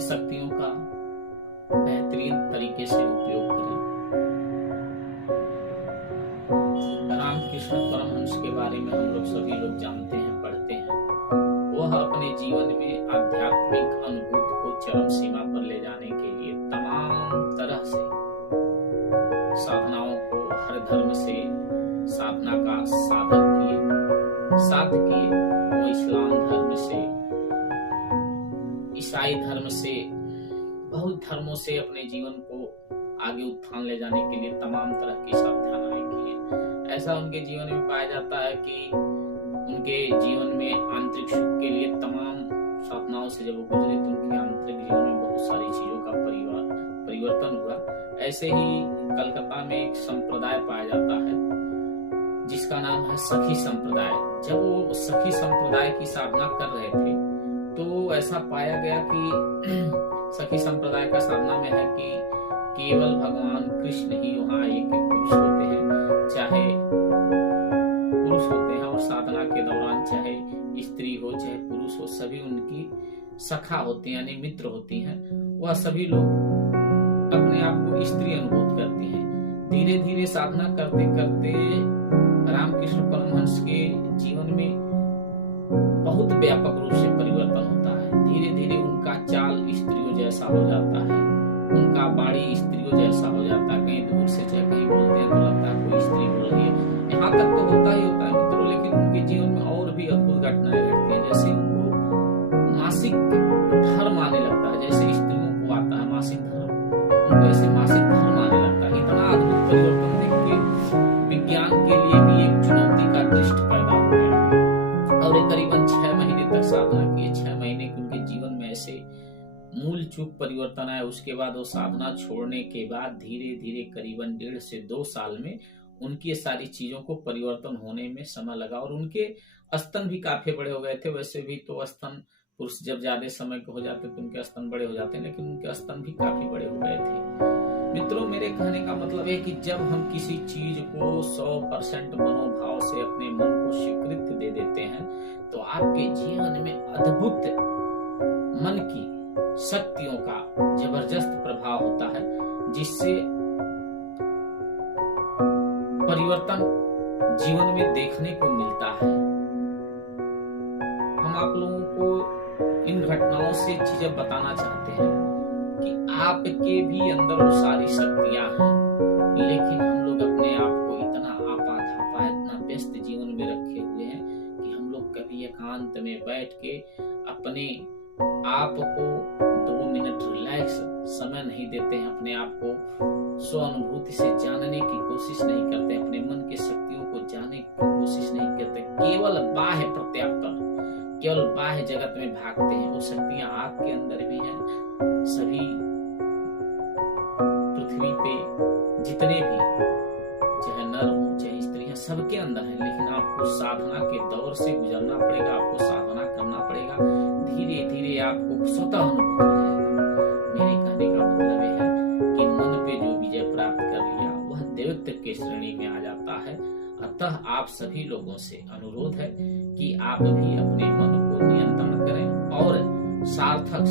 शक्तियों का बेहतरीन तरीके से उपयोग करें। रामकृष्ण परमहंस के बारे में हम लोग सभी लोग जानते हैं, पढ़ते हैं। वह अपने जीवन में आध्यात्मिक अनुभूति को चरम सीमा पर ले जाने के लिए तमाम तरह से साधनाओं को हर धर्म से साधना का साधन साध किए। वो इस्लाम धर्म से, ईसाई धर्म से, बहुत धर्मों से अपने जीवन को आगे उत्थान ले जाने के लिए तमाम तरह की साधनाएं किए। ऐसा उनके जीवन में पाया जाता है कि उनके जीवन में आंतरिक सुख के लिए तमाम साधनाओं से जब वो गुजरे तो उनके आंतरिक जीवन में बहुत सारी चीजों का परिवर्तन हुआ। ऐसे ही कलकत्ता में एक संप्रदाय पाया जाता है जिसका नाम है सखी संप्रदाय। जब वो सखी संप्रदाय की साधना कर रहे थे तो ऐसा पाया गया कि सखी संप्रदाय का साधना में है कि केवल भगवान कृष्ण ही वहाँ एक पुरुष होते हैं, चाहे पुरुष होते हैं, और साधना के दौरान चाहे स्त्री हो चाहे पुरुष हो, सभी उनकी सखा होती हैं, यानी मित्र होती हैं। वह सभी लोग अपने आप को स्त्री अनुभूत करती हैं। धीरे धीरे साधना करते करते रामकृष्ण परमहंस के जीवन में बहुत व्यापक रूप से परिवर्तन होता है। धीरे धीरे उनका चाल स्त्रियों जैसा हो जाता है, उनका बाणी स्त्रियों जैसा हो जाता है। कहीं दूर से चाहे कहीं बोलते हैं तो लगता है कोई स्त्री बोल रही है। यहाँ तक तो होता ही होता है मित्रों, लेकिन उनके जीवन में और भी अद्भुत घटनाएं घटती हैं। जैसे उनको मासिक धर्म आने लगता है, जैसे स्त्रियों को आता है मासिक धर्म, उनको ऐसे मासिक धर्म आने लगता है। इतना अद्भुत परिवर्तन देख के विज्ञान के लिए भी एक चुनौती का दृष्टि पैदा हो गया। और करीबन 6 महीने तक साधना किए। 6 महीने के उनके जीवन में ऐसे मूल चूक परिवर्तन आया। उसके बाद वो साधना छोड़ने के बाद धीरे धीरे करीबन 1.5 से 2 साल में उनकी सारी चीजों को परिवर्तन होने में समय लगा। और उनके स्तन भी काफी बड़े हो गए थे। वैसे भी तो स्तन पुरुष जब ज्यादा समय के हो जाते तो उनके स्तन बड़े हो जाते हैं, लेकिन उनके स्तन भी काफी बड़े हो गए थे। मित्रों, मेरे कहने का मतलब है कि जब हम किसी चीज को 100% मनोभाव से अपने मन को स्वीकृति दे देते हैं तो आपके जीवन में अद्भुत मन की शक्तियों का जबरदस्त प्रभाव होता है, जिससे परिवर्तन जीवन में देखने को मिलता है। हम आप लोगों को इन घटनाओं से चीजें बताना चाहते हैं कि आपके भी अंदर वो सारी शक्तियां हैं, लेकिन हम लोग अपने आप को इतना आपाधापा, इतना व्यस्त जीवन में रखे हुए हैं कि हम लोग कभी एकांत में बैठ के अपने आप को 2 मिनट रिलैक्स समय नहीं देते हैं, अपने आप को स्व अनुभूति से जानने की कोशिश नहीं करते, अपने मन की शक्तियों को जानने की कोशिश नहीं करते। केवल बाह्य प्रत्यावर्तन, केवल बाह्य जगत में भागते हैं। वो शक्तियां आपके अंदर भी हैं। सभी पृथ्वी पे जितने भी, चाहे नर हो चाहे स्त्री, सबके अंदर है, लेकिन आपको साधना के दौर से गुजरना पड़ेगा, आपको साधना करना पड़ेगा। धीरे धीरे आपको स्वतः अनुभूत हो जाएगा। मेरे कहने का मतलब है कि मन पे जो विजय प्राप्त कर लिया वह देवत्व के श्रेणी में आ जाता है। अतः आप सभी लोगों से अनुरोध है कि आप भी अपने मन को नियंत्रण करें और सार्थक,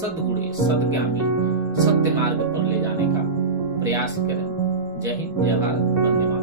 सद्गुणी, सद्गामी, सत्य मार्ग पर ले जाने का प्रयास करें। जय हिंद, जय भारत, वंदे मातरम।